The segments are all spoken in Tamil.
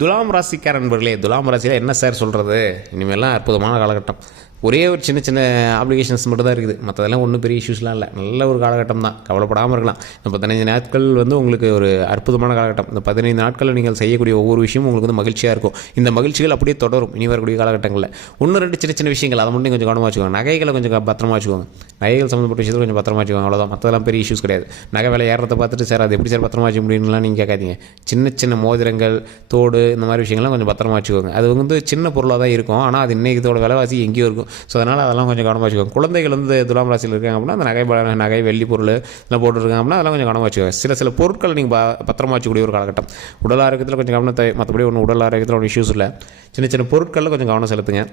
துலாம் ராசிக்கார நண்பர்களே, துலாம் ராசியில் என்ன சார் சொல்கிறது? இனிமேலாம் அற்புதமான காலகட்டம். ஒரே ஒரு சின்ன சின்ன ஆப்ளிகேஷன்ஸ் மட்டும் தான் இருக்குது. மற்றதெல்லாம் ஒன்றும் பெரிய இஷ்யூஸ்லாம் இல்லை. நல்ல ஒரு காலகட்டம் தான், கவலைப்படாமல் இருக்கலாம். இந்த 15 நாட்கள் உங்களுக்கு ஒரு அற்புதமான காலகட்டம். இந்த 15 நாட்களில் நீங்கள் செய்யக்கூடிய ஒவ்வொரு விஷயமும் உங்களுக்கு மகிழ்ச்சியாக இருக்கும். இந்த மகிழ்ச்சிகள் அப்படியே தொடரும் இனி வரக்கூடிய காலகட்டங்களில். ஒன்று ரெண்டு சின்ன சின்ன விஷயங்கள், அதை மட்டும் கொஞ்சம் கவனமாக வச்சுக்கோங்க. நகைகளை கொஞ்சம் பத்திரமா வச்சுக்கோங்க. நகைகள் சம்மந்தப்பட்ட விஷயத்தில் கொஞ்சம் பத்திரமா வச்சுக்கோங்க, அவ்வளோதான். மற்றதெல்லாம் பெரிய இஷ்யூஸ் கிடையாது. நகை விலை ஏறத்தை பார்த்துட்டு சார் அது எப்படி சார் பத்திரமா வச்சுக்க முடியும்லாம் நீங்கள் கேட்காதீங்க. சின்ன சின்ன மோதிரங்கள், தோடு, இந்த மாதிரி விஷயங்கள்லாம் கொஞ்சம் பத்திரமா வச்சுக்கோங்க. அது சின்ன பொருளாக தான் இருக்கும், ஆனால் அது இன்றைக்கி இதோட விலைவாசி எங்கேயோ இருக்கும். ஸோ அதனால் அதெல்லாம் கொஞ்சம் கவனமாக வச்சுக்கோங்க. குழந்தைகள் துலாம் ராசியில் இருக்காங்க அப்படின்னா அந்த நகை வெள்ளி பொருள் இதெல்லாம் போட்டுருக்காங்க அப்படின்னா அதெல்லாம் கொஞ்சம் கவனமாக வச்சுக்கோங்க. சில பொருட்களை நீங்கள் பத்திரமா வச்சுக்கூடிய ஒரு காலகட்டம். உடல் ஆரோக்கியத்தில் கொஞ்சம் கவனத்தை, மற்றபடி உடல் ஆரோக்கியத்தில் ஒன்றும் இஷ்யூஸ் இல்லை. சின்ன சின்ன பொருட்களில் கொஞ்சம் கவனம் செலுத்துங்க.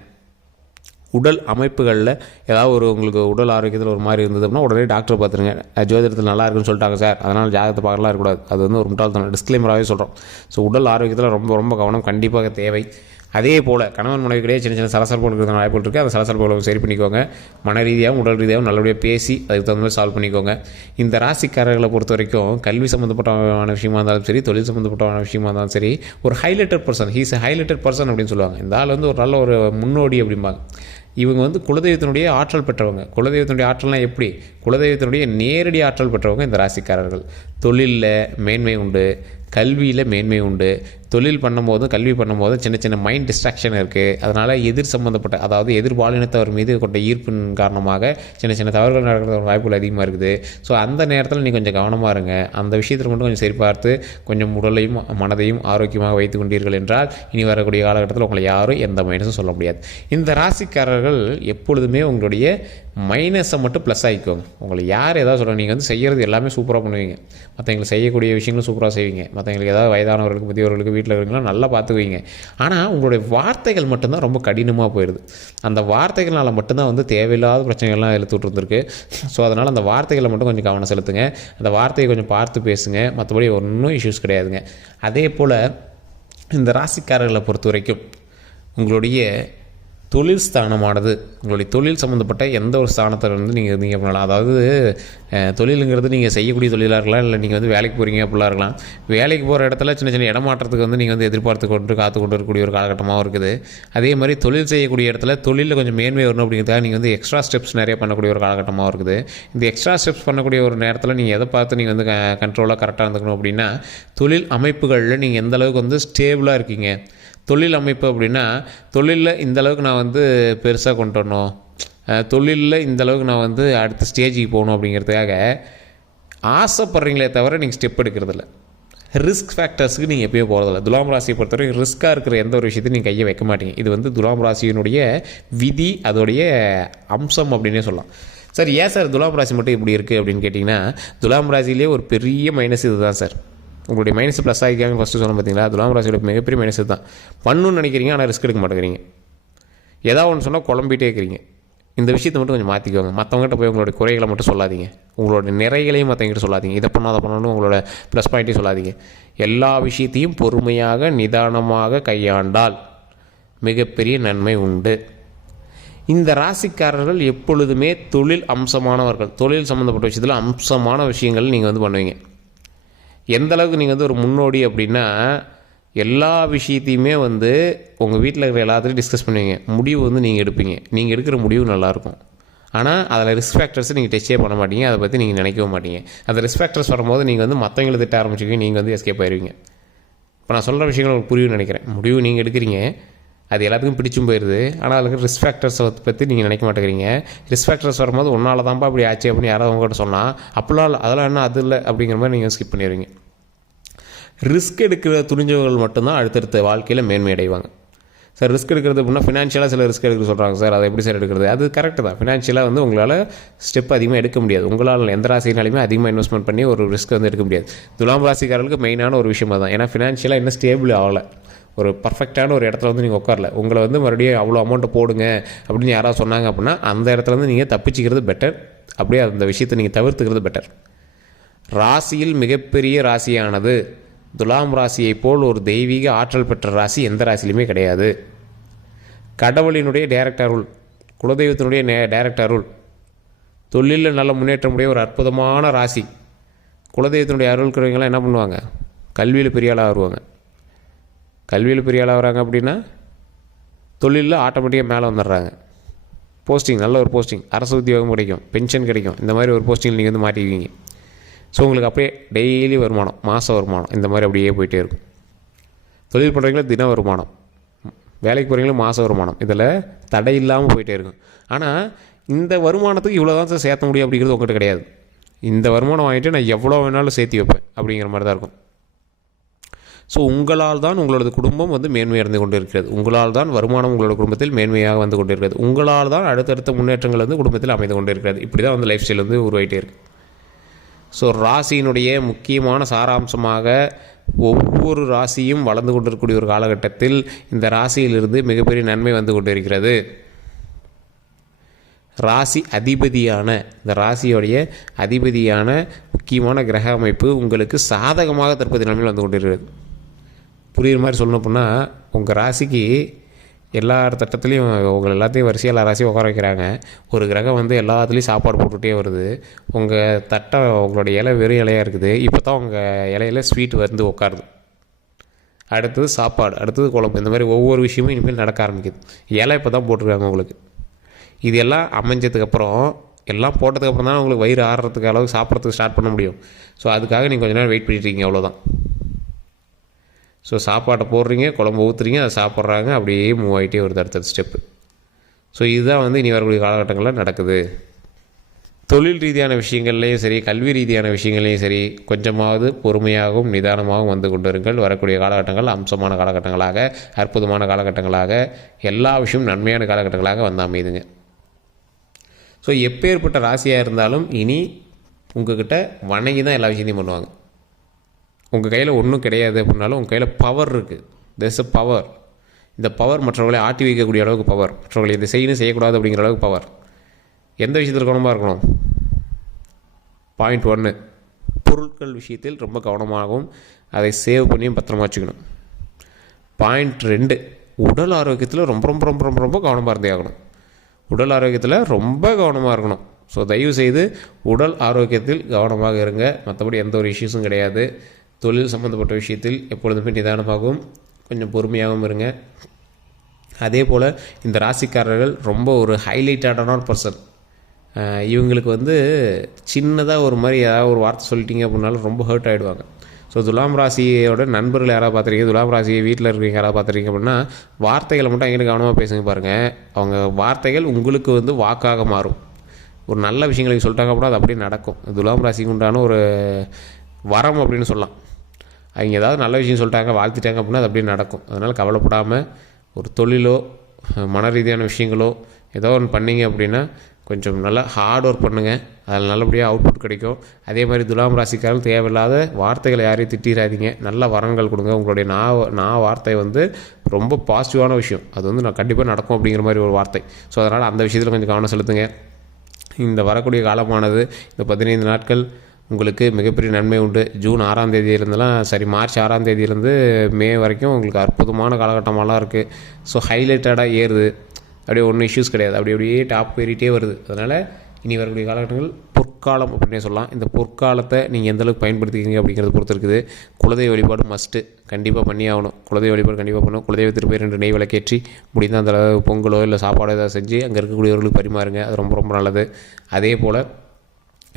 உடல் அமைப்புகளில் ஏதாவது உங்களுக்கு உடல் ஆரோக்கியத்தில் ஒரு மாதிரி இருந்தது அப்படின்னா உடனே டாக்டர் பார்த்துருங்க. ஜோதிடத்தில் நல்லா இருக்குன்னு சொல்லிட்டாங்க சார், அதனால் ஜாதகத்தை பார்க்கலாம் இருக்கக்கூடாது. அது ஒரு முட்டாள்தனம், டிஸ்க்ளைமராகவே சொல்கிறோம். ஸோ உடல் ஆரோக்கியத்தில் ரொம்ப ரொம்ப கவனம் கண்டிப்பாக தேவை. அதே போல் கணவன் மனைவிக்கிடையே சின்ன சின்ன சலசலப்பு இருக்கிற வாய்ப்புகள் இருக்குது. அந்த சலசலப்புகளை சரி பண்ணிக்கோங்க. மன ரீதியாகவும் உடல் ரீதியாகவும் நல்லபடியாக பேசி அதுக்கு தகுந்த மாதிரி சால்வ் பண்ணிக்கோங்க. இந்த ராசிக்காரர்களை பொறுத்த வரைக்கும் கல்வி சம்மந்தப்பட்டமான விஷயமா இருந்தாலும் சரி, தொழில் சம்மந்தப்பட்டமான விஷயமா இருந்தாலும் சரி, ஒரு highlighted person, he's a highlighted person அப்படின்னு சொல்லுவாங்க. இந்த ஆள் ஒரு நல்ல ஒரு முன்னோடி அப்படிம்பாங்க. இவங்க குலதெய்வத்தினுடைய ஆற்றல் பெற்றவங்க. குலதெய்வத்தினுடைய ஆற்றல்னால் எப்படி? குலதெய்வத்தினுடைய நேரடி ஆற்றல் பெற்றவங்க இந்த ராசிக்காரர்கள். தொழிலில் மேன்மை உண்டு, கல்வியில் மேன்மை உண்டு. தொழில் பண்ணும்போதும் கல்வி பண்ணும்போதும் சின்ன சின்ன மைண்ட் டிஸ்ட்ராக்ஷன் இருக்குது. அதனால் எதிர் சம்மந்தப்பட்ட, அதாவது எதிர்பாலினத்தவர் மீது கொண்ட ஈர்ப்பின் காரணமாக சின்ன சின்ன தவறுகள் நடக்கிற வாய்ப்புகள் அதிகமாக இருக்குது. ஸோ அந்த நேரத்தில் நீங்கள் கொஞ்சம் கவனமாக இருங்க. அந்த விஷயத்தில் மட்டும் கொஞ்சம் சரி பார்த்து கொஞ்சம் உடலையும் மனதையும் ஆரோக்கியமாக வைத்து கொண்டீர்கள் என்றால் இனி வரக்கூடிய காலகட்டத்தில் உங்களை யாரும் எந்த மைனஸும் சொல்ல முடியாது. இந்த ராசிக்காரர்கள் எப்பொழுதுமே உங்களுடைய மைனஸை மட்டும் ப்ளஸ் ஆகிக்கோங்க. உங்களை யார் ஏதாவது சொல்கிறாங்க, நீங்கள் செய்கிறது எல்லாமே சூப்பராக பண்ணுவீங்க. மற்றவங்களுக்கு செய்யக்கூடிய விஷயங்களும் சூப்பராக செய்வீங்க. மற்றவங்களுக்கு ஏதாவது வயதானவர்களுக்கு, முதியவர்களுக்கு, வீட்டில் இருக்கிறவங்களாம் நல்லா பார்த்துக்குவீங்க. ஆனால் உங்களுடைய வார்த்தைகள் மட்டும்தான் ரொம்ப கடினமாக போயிடுது. அந்த வார்த்தைகளால் மட்டும்தான் தேவையில்லாத பிரச்சனைகள்லாம் இழுத்துட்டு இருந்திருக்கு. ஸோ அதனால் அந்த வார்த்தைகளை மட்டும் கொஞ்சம் கவனம் செலுத்துங்க. அந்த வார்த்தையை கொஞ்சம் பார்த்து பேசுங்க. மற்றபடி ஒன்றும் இஷ்யூஸ் கிடையாதுங்க. அதே போல் இந்த ராசிக்காரர்களை பொறுத்த வரைக்கும் உங்களுடைய தொழில் ஸ்தானமானது, உங்களுடைய தொழில் சம்மந்தப்பட்ட எந்த ஒரு ஸ்தானத்தில் நீங்கள் பண்ணலாம். அதாவது தொழிலுங்கிறது நீங்கள் செய்யக்கூடிய தொழிலாக இருக்கலாம், இல்லை நீங்கள் வேலைக்கு போகிறீங்க அப்படிலாம் இருக்கலாம். வேலைக்கு போகிற இடத்துல சின்ன சின்ன இடமாற்றத்துக்கு நீங்கள் எதிர்பார்த்து காத்து கொண்டு இருக்கக்கூடிய ஒரு காலகட்டமாகவும் இருக்குது. அதே மாதிரி தொழில் செய்யக்கூடிய இடத்துல தொழிலில் கொஞ்சம் மேன்மை வரணும் அப்படிங்கிறதுக்காக நீங்கள் எக்ஸ்ட்ரா ஸ்டெப்ஸ் நிறைய பண்ணக்கூடிய ஒரு காலகட்டமாகவும் இருக்குது. இந்த எக்ஸ்ட்ரா ஸ்டெப்ஸ் பண்ணக்கூடிய ஒரு நேரத்தில் நீங்கள் எதை பார்த்து நீங்கள் கண்ட்ரோலாக கரெக்டாக இருந்துக்கணும் அப்படின்னா, தொழில் அமைப்புகளில் நீங்கள் எந்த அளவுக்கு ஸ்டேபிளாக இருக்கீங்க. தொழில் அமைப்பு அப்படின்னா, தொழிலில் இந்தளவுக்கு நான் பெருசாக கொண்டு வரணும், தொழிலில் இந்தளவுக்கு நான் அடுத்த ஸ்டேஜுக்கு போகணும் அப்படிங்கிறதுக்காக ஆசைப்படுறீங்களே தவிர நீங்கள் ஸ்டெப் எடுக்கிறதில்ல. ரிஸ்க் ஃபேக்டர்ஸுக்கு நீங்கள் எப்போயும் போகிறதில்ல. துலாம் ராசியை பொறுத்தவரைக்கும் ரிஸ்க்காக இருக்கிற எந்த ஒரு விஷயத்தையும் நீங்கள் கையை வைக்க மாட்டீங்க. இது துலாம் ராசியினுடைய விதி, அதோடைய அம்சம் அப்படின்னே சொல்லலாம். சார் ஏன் சார் துலாம் ராசி மட்டும் இப்படி இருக்குது அப்படின்னு கேட்டிங்கன்னா, துலாம் ராசியிலே ஒரு பெரிய மைனஸ் இது தான் சார். உங்களுடைய மைனஸ் ப்ளஸ் ஆகிக்காங்க ஃபஸ்ட்டு சொன்ன பார்த்தீங்களா? துலாம் ராசியோட மிகப்பெரிய மைனஸ் தான். பண்ணணும்னு நினைக்கிறீங்க, ஆனால் ரிஸ்க் எடுக்க மாட்டேங்கிறீங்க. ஏதாவது ஒன்று சொன்னால் குழம்பிட்டே இருக்கிறீங்க. இந்த விஷயத்தை மட்டும் கொஞ்சம் மாற்றிக்கோங்க. மற்றவங்ககிட்ட போய் உங்களோட குறைகளை மட்டும் சொல்லாதீங்க. உங்களோட நிறைகளையும் மற்றவங்ககிட்ட சொல்லாதீங்க. இதை பண்ணால் அதை பண்ணணும் உங்களோட ப்ளஸ் பாயிண்ட்டையும் சொல்லாதீங்க. எல்லா விஷயத்தையும் பொறுமையாக நிதானமாக கையாண்டால் மிகப்பெரிய நன்மை உண்டு. இந்த ராசிக்காரர்கள் எப்பொழுதுமே தொழில் அம்சமானவர்கள். தொழில் சம்மந்தப்பட்ட விஷயத்தில் அம்சமான விஷயங்கள் நீங்கள் பண்ணுவீங்க. எந்த அளவுக்கு நீங்கள் ஒரு முன்னோடி அப்படின்னா, எல்லா விஷயத்தையுமே உங்கள் வீட்டில் இருக்கிற எல்லாத்தையும் டிஸ்கஸ் பண்ணுவீங்க. முடிவு நீங்கள் எடுப்பீங்க. நீங்கள் எடுக்கிற முடிவு நல்லாயிருக்கும். ஆனால் அதில் ரிஸ்க் ஃபேக்டர்ஸை நீங்கள் டெஸ்டே பண்ண மாட்டீங்க. அதை பற்றி நீங்கள் நினைக்கவும் மாட்டீங்க. அந்த ரிஸ்க் ஃபேக்டர்ஸ் வரும்போது நீங்கள் மற்றவங்களை திட்ட ஆரம்பிச்சுக்குவீங்க. நீங்கள் எஸ்கேப் ஆயிடுவீங்க. இப்போ நான் சொல்கிற விஷயங்கள் உங்களுக்கு புரியும்னு நினைக்கிறேன். முடிவு நீங்கள் எடுக்கிறீங்க, அது எல்லாத்துக்கும் பிடிச்சும் போயிடுது. ஆனால் அதுக்கு ரிஸ்க் ஃபேக்டர்ஸை பற்றி நீங்கள் நினைக்க மாட்டேங்கிறீங்க. ரிஸ்க் ஃபேக்டர்ஸ் வரும்போது ஒன்றால் தான்ப்பா அப்படி ஆச்சு அப்படின்னு யாராவது உங்கள்கிட்ட சொன்னால், அப்படிலாம் இல்லை, அதெல்லாம் என்ன அது இல்லை அப்படிங்கிற மாதிரி நீங்கள் ஸ்கிப் பண்ணிடுவீங்க. ரிஸ்க் எடுக்கிற துணிஞ்சவர்கள் மட்டும்தான் அடுத்தடுத்த வாழ்க்கையில் மேன்மை அடைவாங்க. சார் ரிஸ்க் எடுக்கிறது அப்படின்னா ஃபினான்ஷியலாக சில ரிஸ்க் எடுக்க சொல்கிறாங்க சார், அதை எப்படி சார் எடுக்கிறது? அது கரெக்டு தான். ஃபினான்ஷியலாக உங்களால் ஸ்டெப் அதிகமாக எடுக்க முடியாது. உங்களால் எந்த ராசினாலுமே அதிகமாக இன்வெஸ்ட்மெண்ட் பண்ணி ஒரு ரிஸ்க் எடுக்க முடியாது. துலாம் ராசிக்காரர்களுக்கு மெயினான ஒரு விஷயமாக தான். ஏன்னா ஃபினான்ஷியலாக இன்னும் ஸ்டேபிள் ஆகலை. ஒரு பர்ஃபெக்டான ஒரு இடத்துல நீங்கள் உட்காரல. உங்களை மறுபடியும் அவ்வளோ அமௌண்ட்டை போடுங்க அப்படின்னு யாராவது சொன்னாங்க அப்படின்னா அந்த இடத்துல நீங்கள் தப்பிச்சிக்கிறது பெட்டர். அப்படியே அந்த விஷயத்தை நீங்கள் தவிர்த்துக்கிறது பெட்டர். ராசியில் மிகப்பெரிய ராசியானது துலாம் ராசியை போல் ஒரு தெய்வீக ஆற்றல் பெற்ற ராசி எந்த ராசியிலுமே கிடையாது. கடவுளினுடைய டைரக்ட் அருள், குலதெய்வத்தினுடைய டைரக்ட் அருள், தொழிலில் நல்ல முன்னேற்றமுடைய ஒரு அற்புதமான ராசி. குலதெய்வத்தினுடைய அருள் இருக்கிறவங்களாம் என்ன பண்ணுவாங்க? கல்வியில் பெரிய ஆளாக வருவாங்க. கல்வியில் பெரிய ஆளாக வராங்க அப்படின்னா தொழிலில் ஆட்டோமேட்டிக்காக மேலே வந்துடுறாங்க. போஸ்டிங், நல்ல ஒரு போஸ்டிங், அரசு உத்தியோகம் கிடைக்கும், பென்ஷன் கிடைக்கும், இந்த மாதிரி ஒரு போஸ்டிங்கில் நீங்கள் வந்து மாட்டிக்குவீங்க. ஸோ உங்களுக்கு அப்படியே டெய்லி வருமானம், மாத வருமானம், இந்த மாதிரி அப்படியே போயிட்டே இருக்கும். தொழில் பண்ணுறீங்களா தின வருமானம், வேலைக்கு போகிறீங்களா மாத வருமானம், இதில் தடை இல்லாமல் போயிட்டே இருக்கும். ஆனால் இந்த வருமானத்துக்கு இவ்வளோ தான் சேர்த்த முடியும் அப்படிங்கிறது உங்கள்கிட்ட கிடையாது. இந்த வருமானம் வாங்கிட்டு நான் எவ்வளோ வேணாலும் சேர்த்து வைப்பேன் அப்படிங்கிற மாதிரி தான் இருக்கும். ஸோ உங்களால் தான் உங்களோட குடும்பம் வந்து மேன்மையடைந்து கொண்டு இருக்கிறது. உங்களால் தான் வருமானம் உங்களோட குடும்பத்தில் மேன்மையாக வந்து கொண்டு இருக்கிறது. உங்களால் தான் அடுத்தடுத்த முன்னேற்றங்கள் வந்து குடும்பத்தில் அமைந்து கொண்டு இருக்கிறது. இப்படி தான் வந்து லைஃப் ஸ்டைல் வந்து உருவாகிட்டே இருக்குது. ஸோ ராசியினுடைய முக்கியமான சாராம்சமாக ஒவ்வொரு ராசியும் வளர்ந்து கொண்டிருக்கக்கூடிய ஒரு காலகட்டத்தில் இந்த ராசியிலிருந்து மிகப்பெரிய நன்மை வந்து கொண்டு இருக்கிறது. ராசி அதிபதியான இந்த ராசியோடைய அதிபதியான முக்கியமான கிரக அமைப்பு உங்களுக்கு சாதகமாக தற்போதைய நிலைமையில் வந்து கொண்டிருக்கிறது. புரியுற மாதிரி சொல்லணும் அப்படின்னா, உங்கள் ராசிக்கு எல்லா தட்டத்துலேயும் உங்களை எல்லாத்தையும் வரிசையாக எல்லா ராசியும் உட்கார வைக்கிறாங்க. ஒரு கிரகம் வந்து எல்லாத்துலேயும் சாப்பாடு போட்டுகிட்டே வருது. உங்கள் தட்டம் உங்களோட இலை வெறும் இலையாக இருக்குது. இப்போ தான் உங்கள் இலையில் ஸ்வீட் வந்து உட்காருது. அடுத்தது சாப்பாடு, அடுத்தது குழம்பு, இந்த மாதிரி ஒவ்வொரு விஷயமும் இனிமேல் நடக்க ஆரம்பிக்குது. இலை இப்போ தான் போட்டிருக்காங்க உங்களுக்கு. இது எல்லாம் அமைஞ்சதுக்கப்புறம், எல்லாம் போட்டதுக்கப்புறம் தான் உங்களுக்கு வயிறு ஆடுறதுக்கு அளவுக்கு சாப்பிட்றதுக்கு ஸ்டார்ட் பண்ண முடியும். ஸோ அதுக்காக நீங்கள் கொஞ்சம் நேரம் வெயிட் பண்ணிட்டுருக்கீங்க, அவ்வளோதான். ஸோ சாப்பாட்டை போடுறீங்க, குழம்பு ஊற்றுறீங்க, அதை சாப்பிட்றாங்க, அப்படியே மூவ் ஆகிட்டே வருது அடுத்தடுத்த ஸ்டெப்பு. ஸோ இதுதான் வந்து இனி வரக்கூடிய காலகட்டங்களில் நடக்குது. தொழில் ரீதியான விஷயங்கள்லேயும் சரி, கல்வி ரீதியான விஷயங்கள்லேயும் சரி, கொஞ்சமாவது பொறுமையாகவும் நிதானமாகவும் வந்து கொண்டிருங்கள். வரக்கூடிய காலகட்டங்கள் அம்சமான காலகட்டங்களாக, அற்புதமான காலகட்டங்களாக, எல்லா விஷயமும் நன்மையான காலகட்டங்களாக வந்து அமையுதுங்க. ஸோ எப்பேற்பட்ட ராசியாக இருந்தாலும் இனி உங்கள்கிட்ட வணங்கி தான் எல்லா விஷயத்தையும் பண்ணுவாங்க. உங்கள் கையில் ஒன்றும் கிடையாது அப்படின்னாலும் உங்கள் கையில் பவர் இருக்குது. There's a power. இந்த பவர் மற்றவர்களை ஆட்டி வைக்கக்கூடிய அளவுக்கு பவர், மற்றவர்களை இதை செய்யணும் செய்யக்கூடாது அப்படிங்கிற அளவுக்கு பவர். எந்த விஷயத்தில் கவனமாக இருக்கணும்? பாயிண்ட் 1, பொருட்கள் விஷயத்தில் ரொம்ப கவனமாகவும் அதை சேவ் பண்ணியும் பத்திரமா வச்சுக்கணும். பாயிண்ட் 2, உடல் ஆரோக்கியத்தில் ரொம்ப ரொம்ப ரொம்ப ரொம்ப ரொம்ப கவனமாக இருந்தே ஆகணும். உடல் ஆரோக்கியத்தில் ரொம்ப கவனமாக இருக்கணும். ஸோ தயவுசெய்து உடல் ஆரோக்கியத்தில் கவனமாக இருங்க. மற்றபடி எந்த ஒரு இஷ்யூஸும் கிடையாது. தொழில் சம்மந்தப்பட்ட விஷயத்தில் எப்பொழுதுமே நிதானமாகவும் கொஞ்சம் பொறுமையாகவும் இருங்க. அதே போல் இந்த ராசிக்காரர்கள் ரொம்ப ஒரு ஹைலைட்டடான ஒரு பர்சன். இவங்களுக்கு வந்து சின்னதாக ஒரு மாதிரி ஏதாவது ஒரு வார்த்தை சொல்லிட்டீங்க அப்படின்னாலும் ரொம்ப ஹர்ட் ஆகிடுவாங்க. ஸோ துலாம் ராசியோட நண்பர்கள் யாராவது பார்த்துருக்கீங்க, துலாம் ராசி வீட்டில் இருக்கிறவங்க யாராவது பார்த்துருக்கீங்க அப்படின்னா வார்த்தைகளை மட்டும் எங்களுக்கு கவனமாக பேசுங்க பாருங்கள். அவங்க வார்த்தைகள் உங்களுக்கு வந்து வாக்காக மாறும். ஒரு நல்ல விஷயங்களுக்கு சொல்லிட்டாங்க அப்படின்னா அது அப்படியே நடக்கும். துலாம் ராசிக்கு உண்டான ஒரு வரம் அப்படின்னு சொல்லலாம். அவங்க ஏதாவது நல்ல விஷயம் சொல்லிட்டாங்க, வாழ்த்திட்டாங்க அப்படின்னா அது அப்படியே நடக்கும். அதனால் கவலைப்படாமல் ஒரு தொழிலோ மன ரீதியான விஷயங்களோ ஏதோ ஒன்று பண்ணிங்க அப்படின்னா கொஞ்சம் நல்லா ஹார்ட் ஒர்க் பண்ணுங்கள். அதில் நல்லபடியாக அவுட்புட் கிடைக்கும். அதே மாதிரி துலாம் ராசிக்காரர்கள் தேவையில்லாத வார்த்தைகளை யாரையும் திட்டிடாதீங்க. நல்ல வரங்கள் கொடுங்க. உங்களுடைய நான் வார்த்தை வந்து ரொம்ப பாசிட்டிவான விஷயம். அது வந்து நான் கண்டிப்பாக நடக்கும் அப்படிங்கிற மாதிரி ஒரு வார்த்தை. ஸோ அதனால் அந்த விஷயத்தில் கொஞ்சம் கவனம் செலுத்துங்க. இந்த வரக்கூடிய காலமானது இந்த 15 நாட்கள் உங்களுக்கு மிகப்பெரிய நன்மை உண்டு. ஜூன் 6ஆம் தேதியிலேருந்துலாம் மார்ச் 6ஆம் தேதியிலேருந்து மே வரைக்கும் உங்களுக்கு அற்புதமான காலகட்டமாலாம் இருக்குது. ஸோ ஹைலைட்டடாக ஏறுது. அப்படியே ஒன்றும் இஷ்யூஸ் கிடையாது. அப்படியே டாப் ஏறிட்டே வருது. அதனால் இனி வரக்கூடிய காலகட்டங்கள் பொற்காலம் அப்படின்னே சொல்லலாம். இந்த பொற்காலத்தை நீங்கள் எந்தளவுக்கு பயன்படுத்திக்கிங்க அப்படிங்கிறத பொறுத்து இருக்குது. குலதெய்வ வழிபாடு மஸ்ட்டு, கண்டிப்பாக பண்ணி ஆகணும். குலதெய்வ வழிபாடு கண்டிப்பாக பண்ணணும். குலதெய்வத்திற்கு போய் 2 நெய் விளக்கேற்றி முடிந்த அந்த பொங்கலோ இல்லை சாப்பாடோ ஏதாவது செஞ்சு அங்கே இருக்கக்கூடியவர்களுக்கு பரிமாறுங்க. அது ரொம்ப ரொம்ப நல்லது. அதே போல்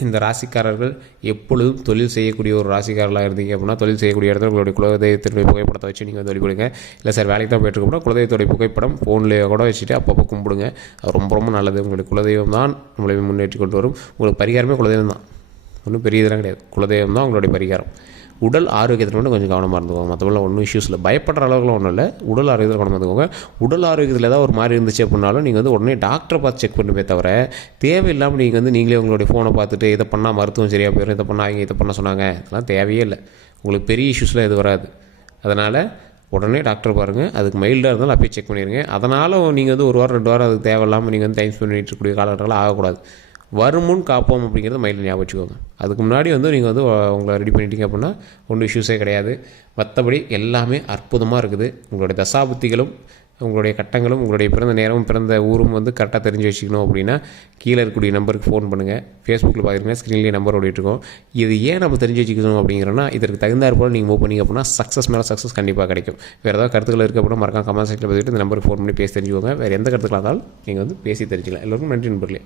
இந்த ராசிக்காரர்கள் எப்பொழுதும் தொழில் செய்யக்கூடிய ஒரு ராசிக்காரர்களாக இருந்தீங்க அப்படின்னா தொழில் செய்யக்கூடிய இடத்துல உங்களுடைய குலதெய்வத்தினுடைய புகைப்படத்தை வச்சு நீங்கள் வந்து வழிபடுங்க. இல்லை சார் வேலைக்கு தான் போய்ட்டுருக்கோம்னா குலதெய்வத்துடைய புகைப்படம் ஃபோன்லேயே கூட வச்சுட்டு அப்பப்போ கும்பிடுங்க. அது ரொம்ப ரொம்ப நல்லது. உங்களுடைய குலதெய்வம் தான் உங்களை முன்னேற்றி கொண்டு வரும். உங்களுக்கு பரிகாரமே குலதெய்வம் தான். ஒன்றும் பெரிய இதெல்லாம் கிடையாது. குலதெய்வம் தான் உங்களுடைய பரிகாரம். உடல் ஆரோக்கியத்தில் மட்டும் கொஞ்சம் கவனமாக இருந்துக்கோங்க. மற்றபடிலாம் ஒன்றும் இஷ்யூஸ் இல்லை. பயப்படுற அளவுக்குலாம் ஒன்றும் இல்லை. உடல் ஆரோக்கியத்தில் கவனமாக இருந்துக்கோங்க. உடல் ஆரோக்கியத்தில் ஏதாவது ஒரு மாதிரி இருந்துச்சு அப்படின்னாலும் நீங்கள் வந்து உடனே டாக்டரை பார்த்து செக் பண்ணுமே தவிர தேவையில்லாமல் நீங்கள் வந்து நீங்களே உங்களுடைய ஃபோனை பார்த்துட்டு இதை பண்ணால் மருத்துவம் சரியாக போயிடும், இதை பண்ணால் இதை பண்ண சொன்னாங்க, இதெல்லாம் தேவையே இல்லை. உங்களுக்கு பெரிய இஷ்யூஸ்லாம் எது வராது. அதனால் உடனே டாக்டர் பாருங்கள். அதுக்கு மைல்டாக இருந்தாலும் அப்பயே செக் பண்ணிடுங்க. அதனால் நீங்கள் வந்து 1 வாரம் 2 வாரம் அதுக்கு தேவையில்லாமல் நீங்கள் வந்து டைம் ஸ்பெண்ட் பண்ணிட்டு இருக்கக்கூடிய காலகட்டங்கள் ஆகக்கூடாது. வருமுன் காப்போம் அப்படிங்கிறது மைண்டில் ஞாபகம் வச்சுக்கோங்க. அதுக்கு முன்னாடி வந்து நீங்கள் வந்து உங்களை ரெடி பண்ணிட்டீங்க அப்படின்னா ஒன்றும் இஷ்யூஸே கிடையாது. மற்றபடி எல்லாமே அற்புதமாக இருக்குது. உங்களுடைய தசாபுத்திகளும் உங்களுடைய கட்டங்களும் உங்களுடைய பிறந்த நேரமும் பிறந்த ஊரும் வந்து கரெக்டாக தெரிஞ்சு வச்சுக்கணும் அப்படின்னா கீழே இருக்கக்கூடிய நம்பருக்கு ஃபோன் பண்ணுங்கள். ஃபேஸ்புக்கில் பார்த்திங்கன்னா ஸ்க்ரீன்லேயே நம்பர் ஓடிட்டுருக்கோம். இது ஏன் நம்ம தெரிஞ்சு வச்சுக்கணும் அப்படிங்கிறனா இதற்கு தகுந்தாற் போல் நீங்கள் மூவ் பண்ணிங்க அப்படின்னா சக்ஸஸ் மேலே சக்ஸஸ் கண்டிப்பாக கிடைக்கும். வேறு ஏதாவது கருத்துக்கள் இருக்க அப்படின்னா மறக்காம கமெண்ட் செக்ஷனில் பார்த்துட்டு இந்த நம்பருக்கு ஃபோன் பண்ணி பேசி தெரிஞ்சுக்கோங்க. வேறு எந்த கருத்துக்களாக இருந்தாலும் நீங்கள் வந்து பேசி தெரிஞ்சுக்கலாம். எல்லோருக்கும் நன்றி நண்பர்களே.